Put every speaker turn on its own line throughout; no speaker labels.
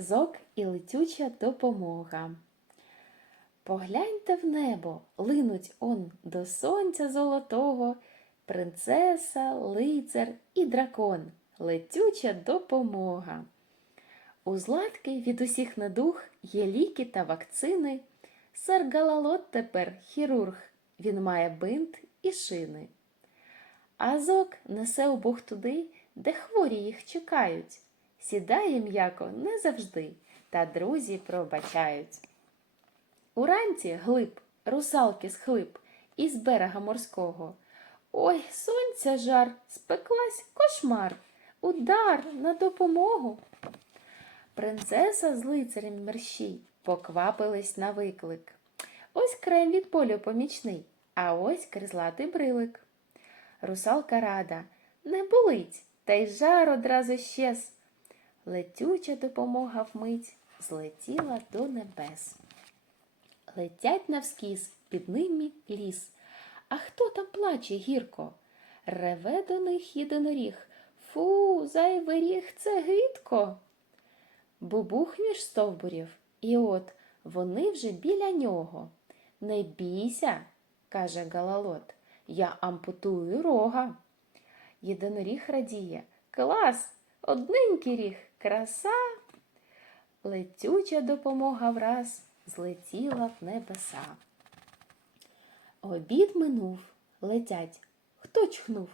Зок і летюча допомога. Погляньте в небо, линуть он до сонця золотого, принцеса, лицар і дракон, летюча допомога. У Златки від усіх недуг є ліки та вакцини. Сер Галалот тепер хірург, він має бинт і шини. А зок несе обох туди, де хворі їх чекають. Сідає м'яко не завжди, та друзі пробачають. Уранці глиб, русалки схлип із берега морського. Ой, сонця жар, спеклась кошмар, удар на допомогу. Принцеса з лицарем мерщій поквапились на виклик. Ось крем від болю помічний, а ось кризлатий брилик. Русалка рада, не болить, та й жар одразу щез. Летюча допомога вмить злетіла до небес. Летять навскіз, під ними ліс. А хто там плаче гірко? Реве до них єдиноріг. Фу, зайвий ріг, це гидко. Бубух між стовбурів, і от вони вже біля нього. Не бійся, каже Галалот, я ампутую рога. Єдиноріг радіє. Клас! Одненький ріг, краса. Летюча допомога враз злетіла в небеса. Обід минув, летять. Хто чхнув?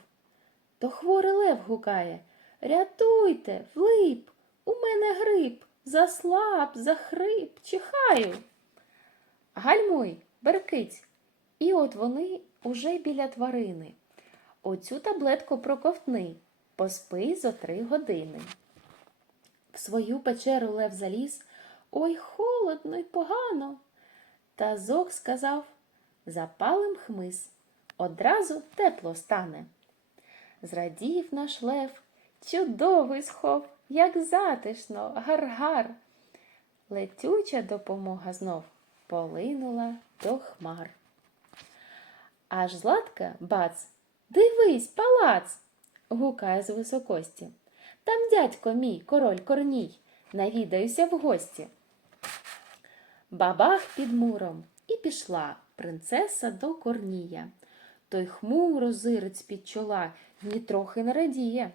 То хворий лев гукає. Рятуйте, влип, у мене грип, заслаб, захрип, чихаю. Гальмуй, беркить. І от вони уже біля тварини. Оцю таблетку проковтни, поспи зо три години. В свою печеру лев заліз, ой, холодно й погано. Та зок сказав запалим хмиз, одразу тепло стане. Зрадів наш лев, чудовий схов, як затишно, гар-гар. Летюча допомога знов полинула до хмар. Аж Златка бац, дивись, палац. гукає з високості. Там дядько мій, король корній, навідаюся в гості. Бабах під муром і пішла принцеса до корнія. Той хмуро зирить з-під чола, ні трохи не радіє.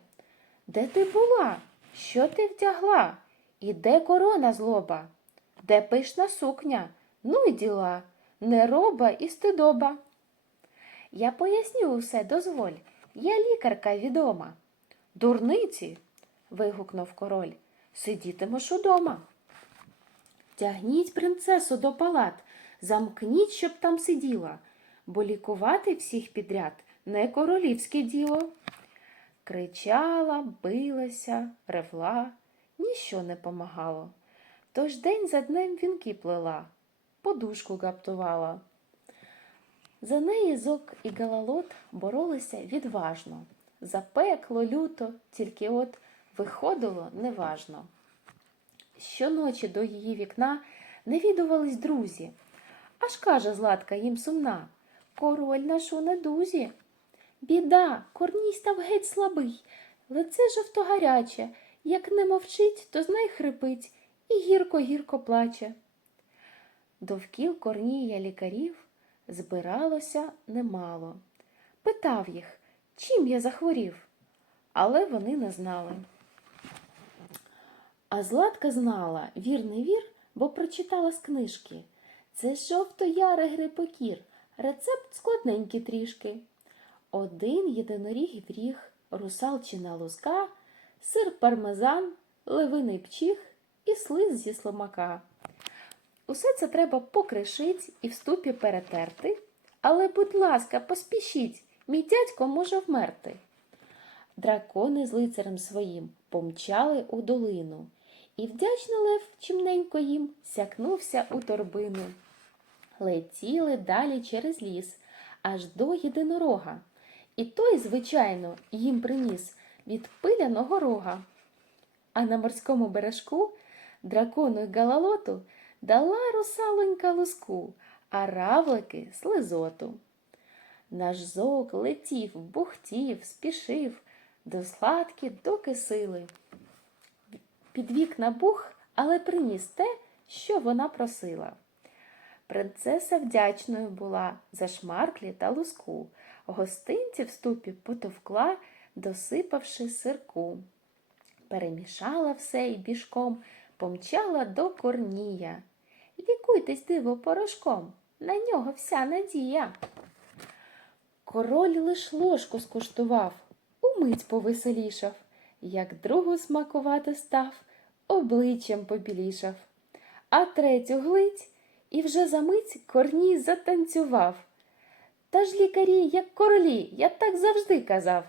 Де ти була? Що ти вдягла? І де корона злоба? Де пишна сукня? Ну й діла, нероба і стидоба. Я поясню усе, дозволь. Я лікарка відома. Дурниці. Вигукнув король. Сидітимеш удома. Тягніть принцесу до палат, замкніть, щоб там сиділа, бо лікувати всіх підряд не королівське діло. Кричала, билася, ревла, ніщо не помагало. Тож день за днем вінки плела, подушку гаптувала. За неї зок і галалот боролися відважно. Запекло люто, тільки от виходило неважно. Щоночі до її вікна навідувались друзі. Аж каже Златка їм сумна Король наш у недузі. Біда, корній став геть слабий, лице жовто гаряче, як не мовчить, то знай хрипить і гірко-гірко плаче. Довкіл корнія лікарів збиралося немало. Питав їх, чим я захворів, але вони не знали. А Златка знала, вір не вір, бо прочитала з книжки. Це жовто-ярий грипокір, рецепт складненький трішки. Один єдиноріг вріг, русалчина луска, сир пармезан, левиний пчих і слиз зі сломака. Усе це треба покришить і в ступі перетерти. Але, будь ласка, поспішіть, мій дядько може вмерти. Дракони з лицарем своїм помчали у долину, і вдячний лев чимненько їм сякнувся у торбину. Летіли далі через ліс, аж до єдинорога, і той, звичайно, їм приніс від пиляного рога. А на морському бережку дракону й галалоту дала русалонька луску, а равлики слизоту. Наш зок летів, бухтів, спішив до сладкі доки сили. Під вікна бух, але приніс те, що вона просила. Принцеса вдячною була за шмарклі та луску, гостинці в ступі потовкла, досипавши сирку. Перемішала все і бішком помчала до корнія. Лікуйтесь, диво, порошком, на нього вся надія. Король лиш ложку скуштував, умить повеселішав, як другу смакувати став, обличчям побілішав. А третю глить, і вже за мить корній затанцював. Та ж лікарі, як королі, я так завжди казав.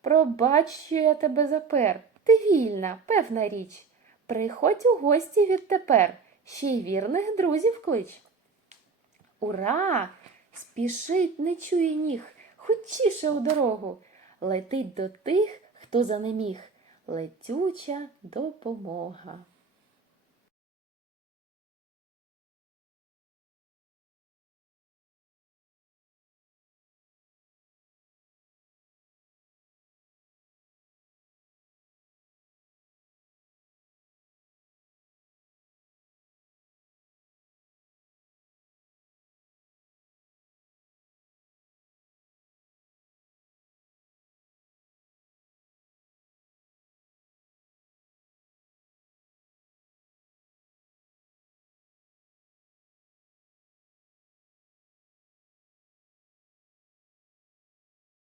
Пробач, що я тебе запер, ти вільна, певна річ. Приходь у гості відтепер, ще й вірних друзів клич. Ура! Спішить, не чує ніг, хочіше у дорогу. Летить до тих, хто занеміг. Летюча допомога.